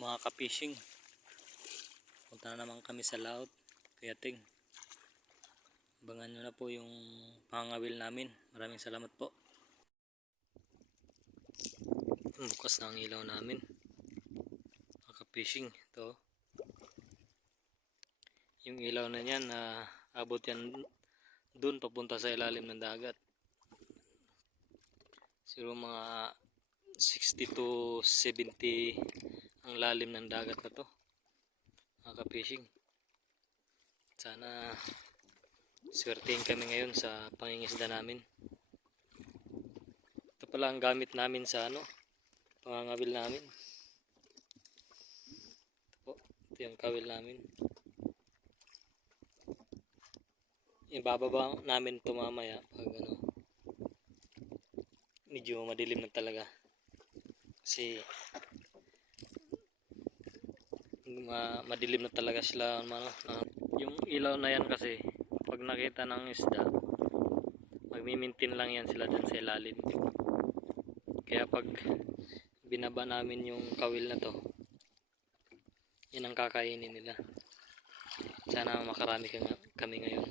Mga ka-fishing, punta na naman kami sa laot, Kuyating. Abangan nyo na po yung pangawil namin. Maraming salamat po. Bukas na ang ilaw namin, mga ka-fishing. Ito, yung ilaw na yan, abot yan dun papunta sa ilalim ng dagat. Siguro mga 60 to 70 ang lalim ng dagat na to, mga ka-fishing. Sana swertein kami ngayon sa pangingisda namin. Ito pala ang gamit namin sa pangangawil namin. Ito yung kawil namin. Ibababa namin ito mamaya pag medyo madilim na talaga. Kasi madilim na talaga sila. Yung ilaw na yan kasi pag nakita ng isda, magmimintin lang yan sila dyan sa ilalim. Kaya pag binaba namin yung kawil na to, yan ang kakainin nila. Sana makarami kami ngayon.